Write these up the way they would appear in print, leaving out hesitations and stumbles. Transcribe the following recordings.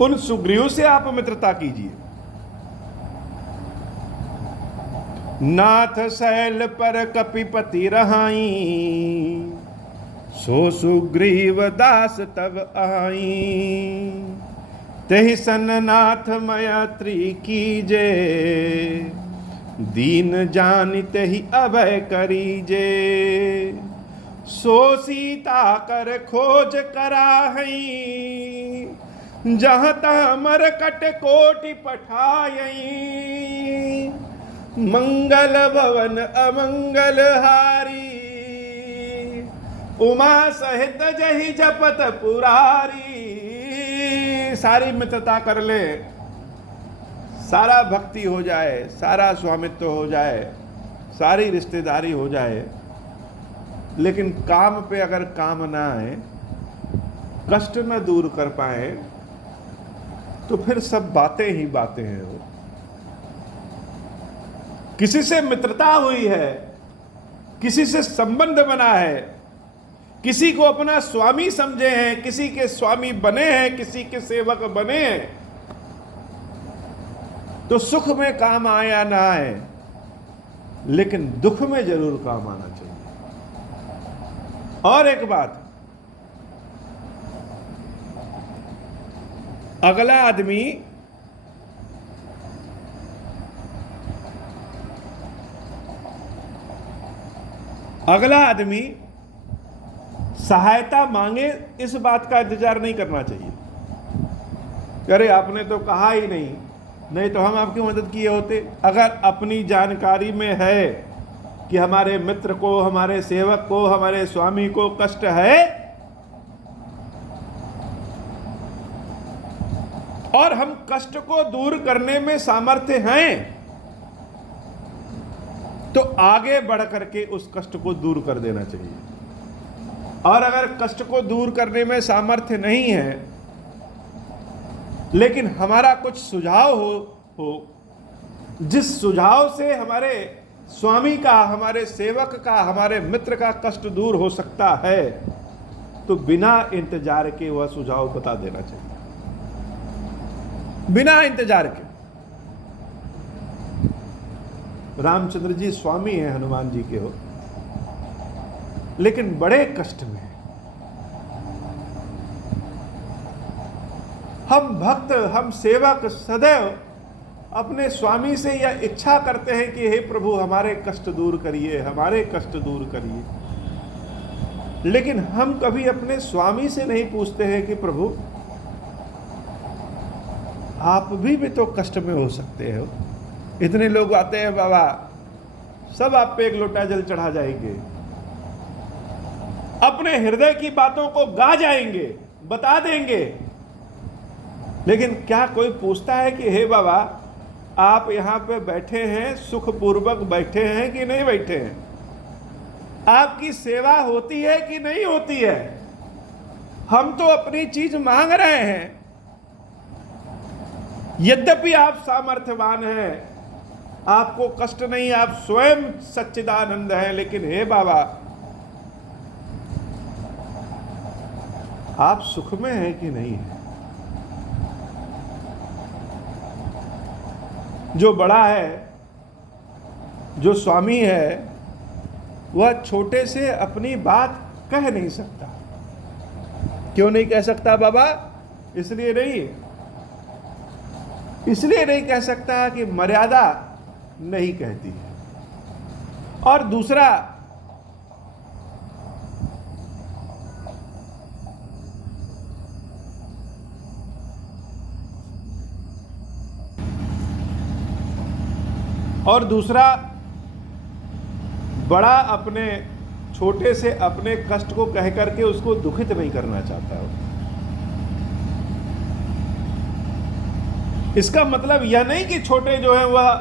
उन सुग्रीव से आप मित्रता कीजिए। नाथ शैल पर कपिपति रहाई, सो सुग्रीव दास तब आई। तेहि सन नाथ मैत्री कीजे, दीन जानि तेहि अभय करीजे। सो सीता कर खोज कराहई, जहाँ तहाँ मरकट कोटि पठायई। मंगल भवन अमंगल हारी, उमा सहित जहि जपत पुरारी। सारी मित्रता कर ले, सारा भक्ति हो जाए, सारा स्वामित्व हो जाए, सारी रिश्तेदारी हो जाए, लेकिन काम पे अगर काम ना आए, कष्ट न दूर कर पाए, तो फिर सब बातें ही बातें हैं। वो किसी से मित्रता हुई है, किसी से संबंध बना है, किसी को अपना स्वामी समझे हैं, किसी के स्वामी बने हैं, किसी के सेवक बने हैं, तो सुख में काम आए या ना आए, लेकिन दुख में जरूर काम आना चाहिए। और एक बात, अगला आदमी सहायता मांगे, इस बात का इंतजार नहीं करना चाहिए। अरे आपने तो कहा ही नहीं तो हम आपकी मदद किए होते। अगर अपनी जानकारी में है कि हमारे मित्र को, हमारे सेवक को, हमारे स्वामी को कष्ट है, और हम कष्ट को दूर करने में सामर्थ्य हैं, तो आगे बढ़ करके उस कष्ट को दूर कर देना चाहिए। और अगर कष्ट को दूर करने में सामर्थ्य नहीं है, लेकिन हमारा कुछ सुझाव हो जिस सुझाव से हमारे स्वामी का, हमारे सेवक का, हमारे मित्र का कष्ट दूर हो सकता है, तो बिना इंतजार के वह सुझाव बता देना चाहिए, बिना इंतजार के। रामचंद्र जी स्वामी हैं, हनुमान जी के हो, लेकिन बड़े कष्ट में। हम भक्त, हम सेवक सदैव अपने स्वामी से यह इच्छा करते हैं कि हे प्रभु हमारे कष्ट दूर करिए, हमारे कष्ट दूर करिए, लेकिन हम कभी अपने स्वामी से नहीं पूछते हैं कि प्रभु आप भी तो कष्ट में हो सकते हो। इतने लोग आते हैं बाबा, सब आप पे एक लोटा जल चढ़ा जाएंगे, अपने हृदय की बातों को गा जाएंगे, बता देंगे, लेकिन क्या कोई पूछता है कि हे बाबा आप यहां पे बैठे हैं, सुखपूर्वक बैठे हैं कि नहीं बैठे हैं? आपकी सेवा होती है कि नहीं होती है? हम तो अपनी चीज मांग रहे हैं, यद्यपि आप सामर्थ्यवान हैं, आपको कष्ट नहीं, आप स्वयं सच्चिदानंद हैं, लेकिन हे बाबा आप सुख में हैं कि नहीं है? जो बड़ा है, जो स्वामी है, वह छोटे से अपनी बात कह नहीं सकता। क्यों नहीं कह सकता बाबा? इसलिए नहीं कह सकता कि मर्यादा नहीं कहती है। और दूसरा, बड़ा अपने छोटे से अपने कष्ट को कह करके उसको दुखित नहीं करना चाहता है। इसका मतलब यह नहीं कि छोटे जो है वह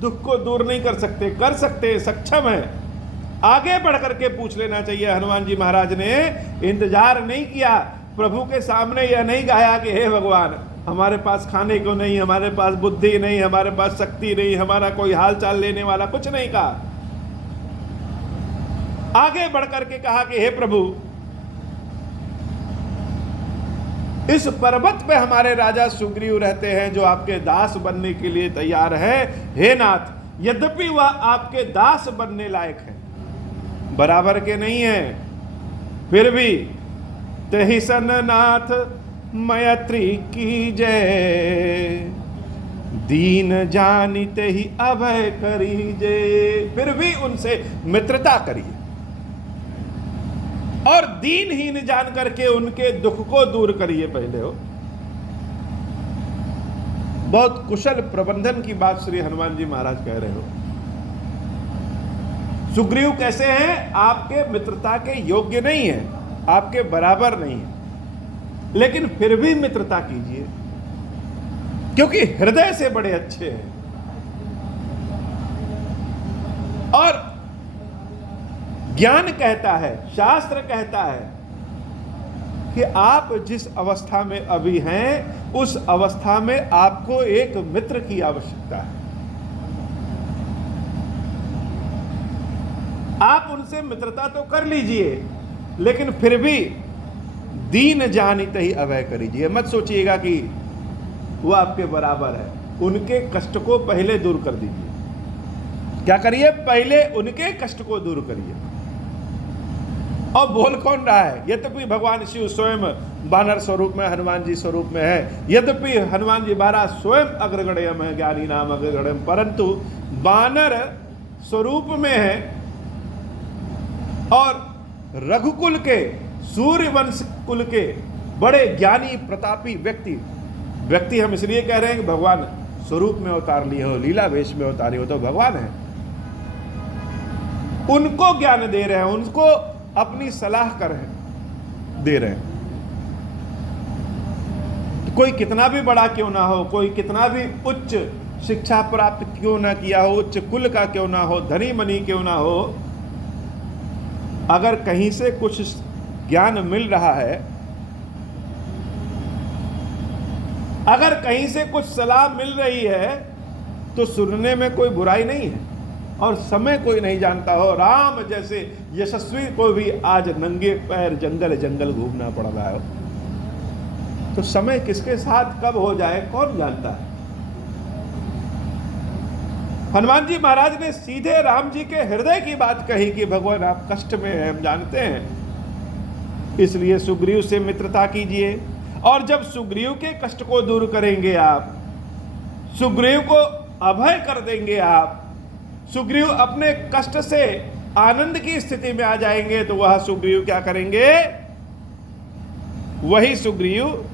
दुख को दूर नहीं कर सकते, कर सकते, सक्षम है। आगे बढ़ करके पूछ लेना चाहिए। हनुमान जी महाराज ने इंतजार नहीं किया, प्रभु के सामने यह नहीं गाया कि हे भगवान हमारे पास खाने को नहीं, हमारे पास बुद्धि नहीं, हमारे पास शक्ति नहीं, हमारा कोई हाल चाल लेने वाला, कुछ नहीं कहा। आगे बढ़ करके कहा कि हे प्रभु इस पर्वत पे हमारे राजा सुग्रीव रहते हैं, जो आपके दास बनने के लिए तैयार है। हे नाथ, यद्यपि वह आपके दास बनने लायक है, बराबर के नहीं है, फिर भी तेहि सन नाथ मैत्री की जय, दीन जानिते ही अभय करीजे। फिर भी उनसे मित्रता करिए और दीनहीन जान करके उनके दुख को दूर करिए। पहले हो बहुत कुशल प्रबंधन की बात श्री हनुमान जी महाराज कह रहे हो। सुग्रीव कैसे हैं? आपके मित्रता के योग्य नहीं है, आपके बराबर नहीं है, लेकिन फिर भी मित्रता कीजिए, क्योंकि हृदय से बड़े अच्छे हैं। और ज्ञान कहता है, शास्त्र कहता है कि आप जिस अवस्था में अभी हैं, उस अवस्था में आपको एक मित्र की आवश्यकता है। आप उनसे मित्रता तो कर लीजिए, लेकिन फिर भी दीन जानिते ही अभय करीजिए। मत सोचिएगा कि वो आपके बराबर है। उनके कष्ट को पहले दूर कर दीजिए। क्या करिए? पहले उनके कष्ट को दूर करिए। और बोल कौन रहा है? यद्यपि भगवान शिव स्वयं बानर स्वरूप में, हनुमान जी स्वरूप में है, यद्यपि हनुमान जी महाराज स्वयं अग्रगण्यम है, ज्ञानी नाम अग्रगण्यम, परंतु बानर स्वरूप में है और रघुकुल के, सूर्यवंश कुल के बड़े ज्ञानी प्रतापी व्यक्ति हम इसलिए कह रहे हैं कि भगवान स्वरूप में अवतार लिए हो, लीला वेश में अवतारी हो तो भगवान है। उनको ज्ञान दे रहे हैं, उनको अपनी सलाह कर दे रहे हैं। तो कोई कितना भी बड़ा क्यों ना हो, कोई कितना भी उच्च शिक्षा प्राप्त क्यों ना किया हो, उच्च कुल का क्यों ना हो, धनी मनी क्यों ना हो, अगर कहीं से कुछ ज्ञान मिल रहा है, अगर कहीं से कुछ सलाह मिल रही है, तो सुनने में कोई बुराई नहीं है। और समय कोई नहीं जानता हो, राम जैसे यशस्वी को भी आज नंगे पैर जंगल जंगल घूमना पड़ रहा है। तो समय किसके साथ कब हो जाए कौन जानता है। हनुमान जी महाराज ने सीधे राम जी के हृदय की बात कही कि भगवान आप कष्ट में हैं, हम जानते हैं, इसलिए सुग्रीव से मित्रता कीजिए। और जब सुग्रीव के कष्ट को दूर करेंगे आप, सुग्रीव को अभय कर देंगे आप, सुग्रीव अपने कष्ट से आनंद की स्थिति में आ जाएंगे, तो वह सुग्रीव क्या करेंगे? वही सुग्रीव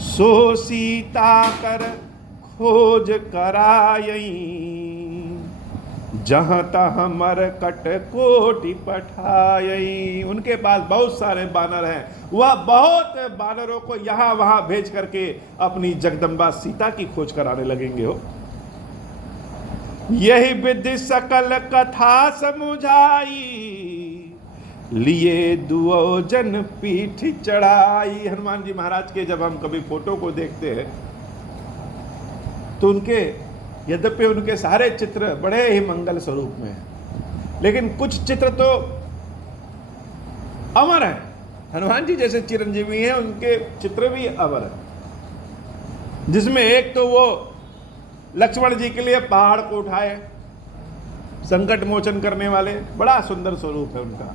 सो सीता कर खोज करायई, जहां तहां मरकट कोटि पठायई। उनके पास बहुत सारे बानर हैं, वह बहुत बानरों को यहां वहां भेज करके अपनी जगदम्बा सीता की खोज कराने लगेंगे हो। यही विधि सकल कथा समुझाई, लिए दुओ जन पीठ चढ़ाई। हनुमान जी महाराज के जब हम कभी फोटो को देखते हैं तो उनके, यद्यपि उनके सारे चित्र बड़े ही मंगल स्वरूप में हैं, लेकिन कुछ चित्र तो अमर हैं। हनुमान जी जैसे चिरंजीवी हैं, उनके चित्र भी अमर हैं, जिसमें एक तो वो लक्ष्मण जी के लिए पहाड़ को उठाए, संकट मोचन करने वाले, बड़ा सुंदर स्वरूप है उनका।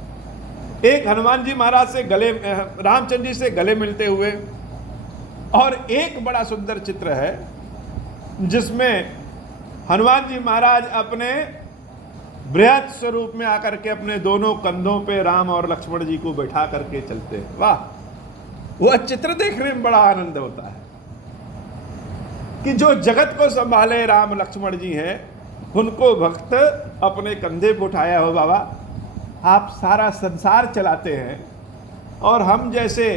एक हनुमान जी महाराज से गले, रामचंद्र जी से गले मिलते हुए, और एक बड़ा सुंदर चित्र है जिसमें हनुमान जी महाराज अपने बृहद स्वरूप में आकर के अपने दोनों कंधों पे राम और लक्ष्मण जी को बैठा करके चलते हैं। वाह, वह चित्र देखने में बड़ा आनंद होता है कि जो जगत को संभाले राम लक्ष्मण जी हैं, उनको भक्त अपने कंधे पर उठाया हो। बाबा आप सारा संसार चलाते हैं और हम जैसे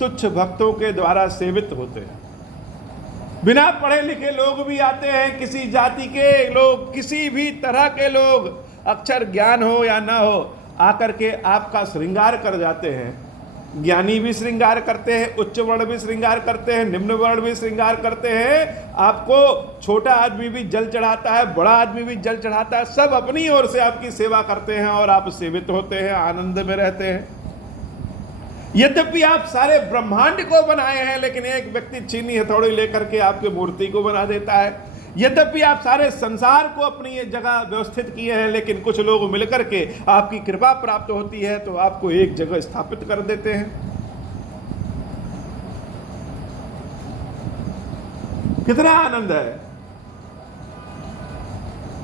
तुच्छ भक्तों के द्वारा सेवित होते हैं। बिना पढ़े लिखे लोग भी आते हैं, किसी जाति के लोग, किसी भी तरह के लोग, अक्षर ज्ञान हो या ना हो, आकर के आपका श्रृंगार कर जाते हैं। ज्ञानी भी श्रृंगार करते हैं, उच्च वर्ण भी श्रृंगार करते हैं, निम्न वर्ण भी श्रृंगार करते हैं। आपको छोटा आदमी भी जल चढ़ाता है, बड़ा आदमी भी जल चढ़ाता है, सब अपनी ओर से आपकी सेवा करते हैं और आप सेवित होते हैं, आनंद में रहते हैं। यद्यपि आप सारे ब्रह्मांड को बनाए हैं, लेकिन एक व्यक्ति चीनी हथौड़ी लेकर के आपकी मूर्ति को बना देता है। यद्यपि आप सारे संसार को अपनी ये जगह व्यवस्थित किए हैं, लेकिन कुछ लोग मिलकर के आपकी कृपा प्राप्त होती है तो आपको एक जगह स्थापित कर देते हैं। कितना आनंद है।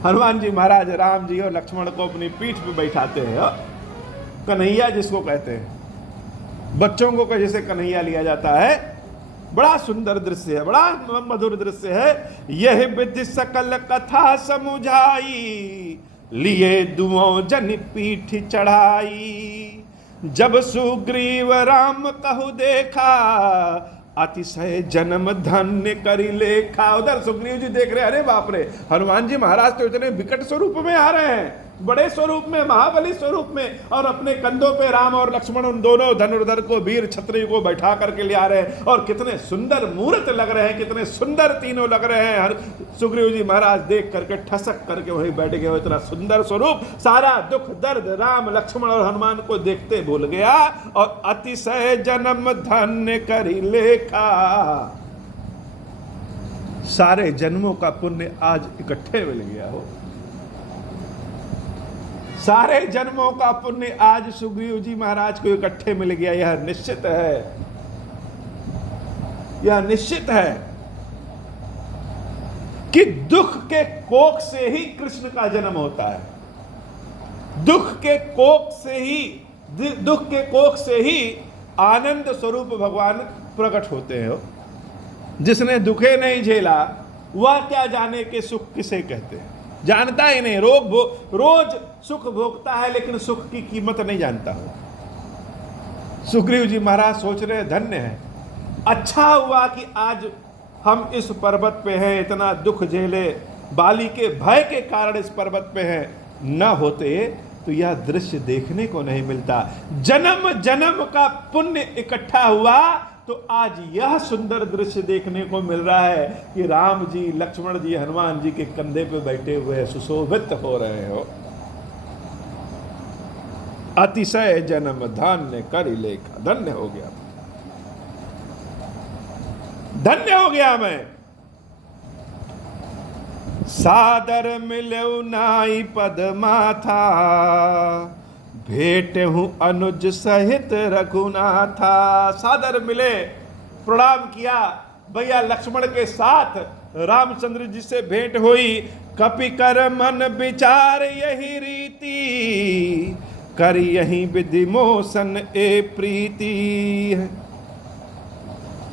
हनुमान जी महाराज राम जी और लक्ष्मण को अपनी पीठ पे बैठाते हैं, कन्हैया जिसको कहते हैं, बच्चों को जैसे कन्हैया लिया जाता है। बड़ा सुंदर दृश्य है, बड़ा मधुर दृश्य है। यह विधि सकल कथा समुझाई, लिए दुओं जन पीठ चढ़ाई। जब सुग्रीव राम कहु देखा, अतिशय जन्म धन्य करी लेखा। उधर सुग्रीव जी देख रहे, अरे बाप रे, हनुमान जी महाराज तो इतने विकट स्वरूप में आ रहे हैं, बड़े स्वरूप में, महाबली स्वरूप में, और अपने कंधों पे राम और लक्ष्मण उन दोनों धनुर्धर को, वीर क्षत्रिय को बैठा करके ले आ रहे हैं, और कितने सुंदर मूर्त लग रहे हैं, कितने सुंदर तीनों लग रहे हैं। सुग्रीव जी महाराज देख करके ठसक करके वहीं बैठ गए। इतना सुंदर स्वरूप, सारा दुख दर्द राम लक्ष्मण और हनुमान को देखते भूल गया, और अतिशय जन्म धन्य करी लेखा। सारे जन्मों का पुण्य आज इकट्ठे मिल गया हो। सारे जन्मों का पुण्य आज सुग्रीव जी महाराज को इकट्ठे मिल गया। यह निश्चित है, यह निश्चित है कि दुख के कोख से ही कृष्ण का जन्म होता है। दुख के कोख से ही आनंद स्वरूप भगवान प्रकट होते हैं। जिसने दुखे नहीं झेला वह क्या जाने कि सुख किसे कहते हैं, जानता ही नहीं। रोज सुख भोगता है, लेकिन सुख की कीमत नहीं जानता हो। सुग्रीव जी महाराज सोच रहे, धन्य है, अच्छा हुआ कि आज हम इस पर्वत पे हैं, इतना दुख झेले, बाली के भय के कारण इस पर्वत पे हैं, न होते तो यह दृश्य देखने को नहीं मिलता। जन्म जन्म का पुण्य इकट्ठा हुआ तो आज यह सुंदर दृश्य देखने को मिल रहा है कि राम जी, लक्ष्मण जी, हनुमान जी के कंधे पे बैठे हुए सुशोभित हो रहे हो। अतिशय जन्म धन्य करी लेखा। धन्य हो गया, धन्य हो गया मैं। सादर मिलऊ नाई पद माथा, भेंट हूं अनुज सहित रघुनाथा। सादर मिले, प्रणाम किया, भैया लक्ष्मण के साथ रामचंद्र जी से भेंट हुई। कपि कर मन विचार यही रीति, कर यही विधि मोसन ए प्रीति।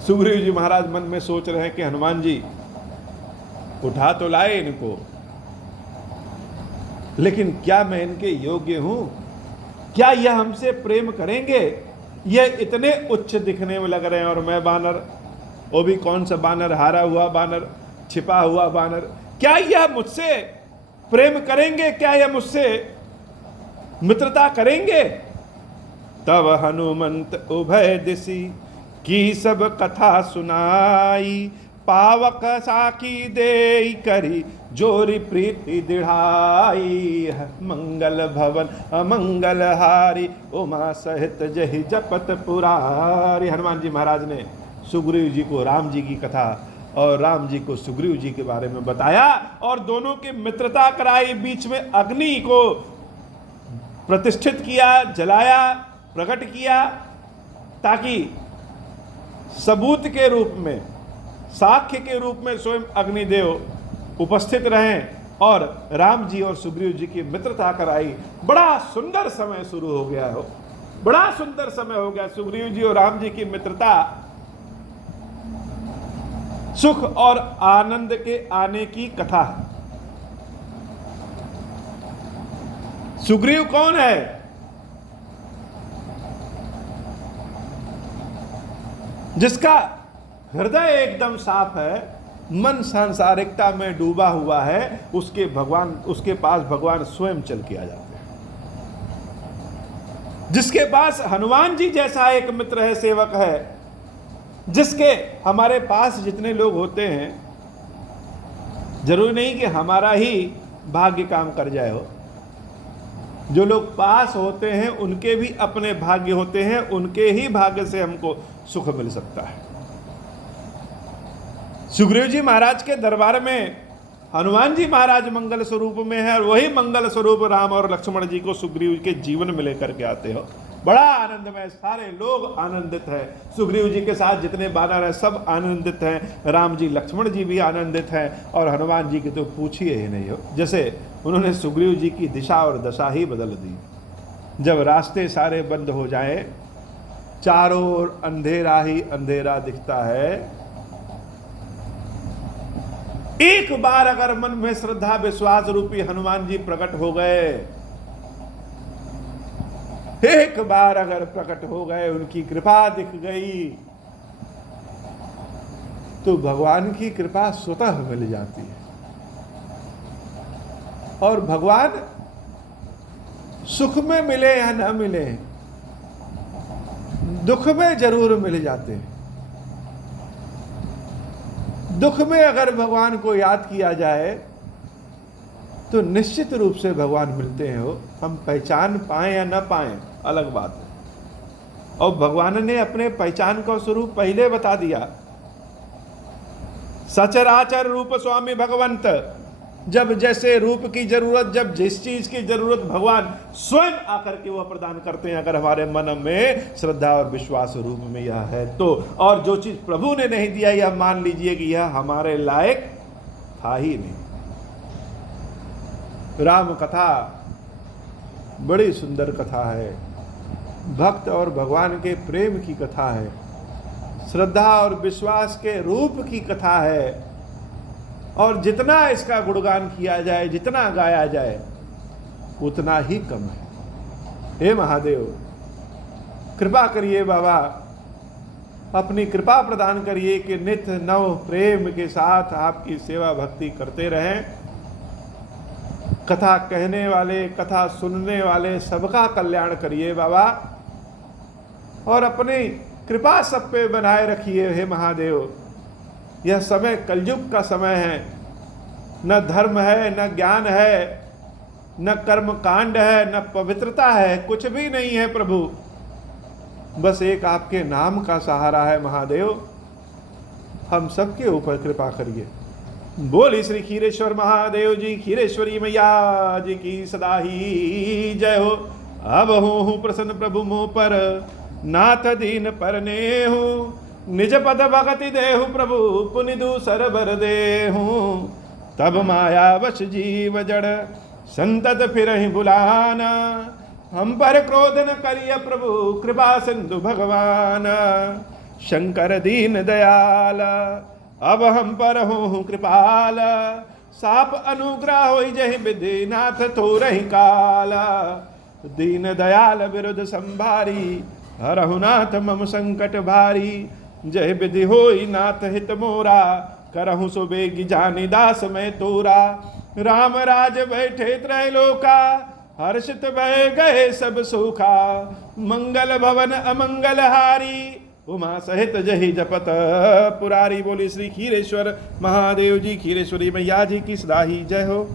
सुग्रीव जी महाराज मन में सोच रहे हैं कि हनुमान जी उठा तो लाए इनको, लेकिन क्या मैं इनके योग्य हूं? क्या यह हमसे प्रेम करेंगे? यह इतने उच्च दिखने में लग रहे हैं, और मैं बानर, वो भी कौन सा बानर, हारा हुआ बानर, छिपा हुआ बानर। क्या यह मुझसे प्रेम करेंगे? क्या यह मुझसे मित्रता करेंगे? तब हनुमंत उभय दिशि की सब कथा सुनाई, पावक साखी दे करी जोरी प्रीति दिढ़ाई। मंगल भवन अमंगल हारी, उमा सहित जहि जपत पुरारी। हनुमान जी महाराज ने सुग्रीव जी को राम जी की कथा और राम जी को सुग्रीव जी के बारे में बताया, और दोनों की मित्रता कराई। बीच में अग्नि को प्रतिष्ठित किया, जलाया, प्रकट किया, ताकि सबूत के रूप में, साक्ष्य के रूप में स्वयं अग्निदेव उपस्थित रहें, और राम जी और सुग्रीव जी की मित्रता कराई। बड़ा सुंदर समय शुरू हो गया हो, बड़ा सुंदर समय हो गया। सुग्रीव जी और राम जी की मित्रता सुख और आनंद के आने की कथा है। सुग्रीव कौन है? जिसका हृदय एकदम साफ है, मन सांसारिकता में डूबा हुआ है, उसके पास भगवान स्वयं चल के आ जाते हैं। जिसके पास हनुमान जी जैसा एक मित्र है, सेवक है, जिसके हमारे पास जितने लोग होते हैं, जरूरी नहीं कि हमारा ही भाग्य काम कर जाए हो। जो लोग पास होते हैं उनके भी अपने भाग्य होते हैं, उनके ही भाग्य से हमको सुख मिल सकता है। सुग्रीव जी महाराज के दरबार में हनुमान जी महाराज मंगल स्वरूप में है, और वही मंगल स्वरूप राम और लक्ष्मण जी को सुग्रीव के जीवन में लेकर के आते हो। बड़ा आनंदमय, सारे लोग आनंदित हैं। सुग्रीव जी के साथ जितने बानर हैं सब आनंदित हैं, राम जी लक्ष्मण जी भी आनंदित हैं, और हनुमान जी की तो पूछिए ही नहीं हो। जैसे उन्होंने सुग्रीव जी की दिशा और दशा ही बदल दी। जब रास्ते सारे बंद हो जाए, चारों ओर अंधेरा ही अंधेरा दिखता है, एक बार अगर मन में श्रद्धा विश्वास रूपी हनुमान जी प्रकट हो गए, एक बार अगर प्रकट हो गए, उनकी कृपा दिख गई, तो भगवान की कृपा स्वतः मिल जाती है। और भगवान सुख में मिले या न मिले, दुख में जरूर मिल जाते हैं। दुख में अगर भगवान को याद किया जाए तो निश्चित रूप से भगवान मिलते हैं। हो हम पहचान पाएं या न पाएं अलग बात है, और भगवान ने अपने पहचान का स्वरूप पहले बता दिया। सचराचर रूप स्वामी भगवंत, जब जैसे रूप की जरूरत, जब जिस चीज की जरूरत, भगवान स्वयं आकर के वह प्रदान करते हैं, अगर हमारे मन में श्रद्धा और विश्वास रूप में यह है तो। और जो चीज प्रभु ने नहीं दिया, यह मान लीजिए कि यह हमारे लायक था ही नहीं। राम कथा बड़ी सुंदर कथा है, भक्त और भगवान के प्रेम की कथा है, श्रद्धा और विश्वास के रूप की कथा है। और जितना इसका गुणगान किया जाए, जितना गाया जाए, उतना ही कम है। हे महादेव, कृपा करिए बाबा, अपनी कृपा प्रदान करिए कि नित्य नव प्रेम के साथ आपकी सेवा भक्ति करते रहें। कथा कहने वाले, कथा सुनने वाले सबका कल्याण करिए बाबा, और अपनी कृपा सब पे बनाए रखिए। हे महादेव, यह समय कलयुग का समय है, न धर्म है, न ज्ञान है, न कर्म कांड है, न पवित्रता है, कुछ भी नहीं है प्रभु। बस एक आपके नाम का सहारा है महादेव। हम सबके ऊपर कृपा करिए। बोली श्री खीरेश्वर महादेव जी, खीरेश्वरी मैया जी की सदा ही जय हो। अब हूँ प्रसन्न प्रभु मोह पर, नाथ दीन पर नेहु, निज पद भगति देहु प्रभु, पुनि दूसर बर देहु। तब माया वश जीव जड़, संतत फिरहि बुलाना, हम पर क्रोध न करिय प्रभु, कृपा सिंधु भगवान। शंकर दीन दयाल, अब हम पर हो कृपाल, साप अनुग्रह होई जहि विधि, नाथ थोरहि काल। दीन दयाल विरुद्ध संभारी, हरहु नाथ मम संकट भारी। जय विधि होई नाथ हित मोरा, करहु सुबेगी जानी दास मैं तोरा। राम राज बैठे त्रैलोका, हर्षित भय गए सब सुखा। मंगल भवन अमंगल हारी, उमा सहित जहि जपत पुरारी। बोली श्री खीरेश्वर महादेव जी, खीरेश्वरी मैया जी की सदा ही जय हो।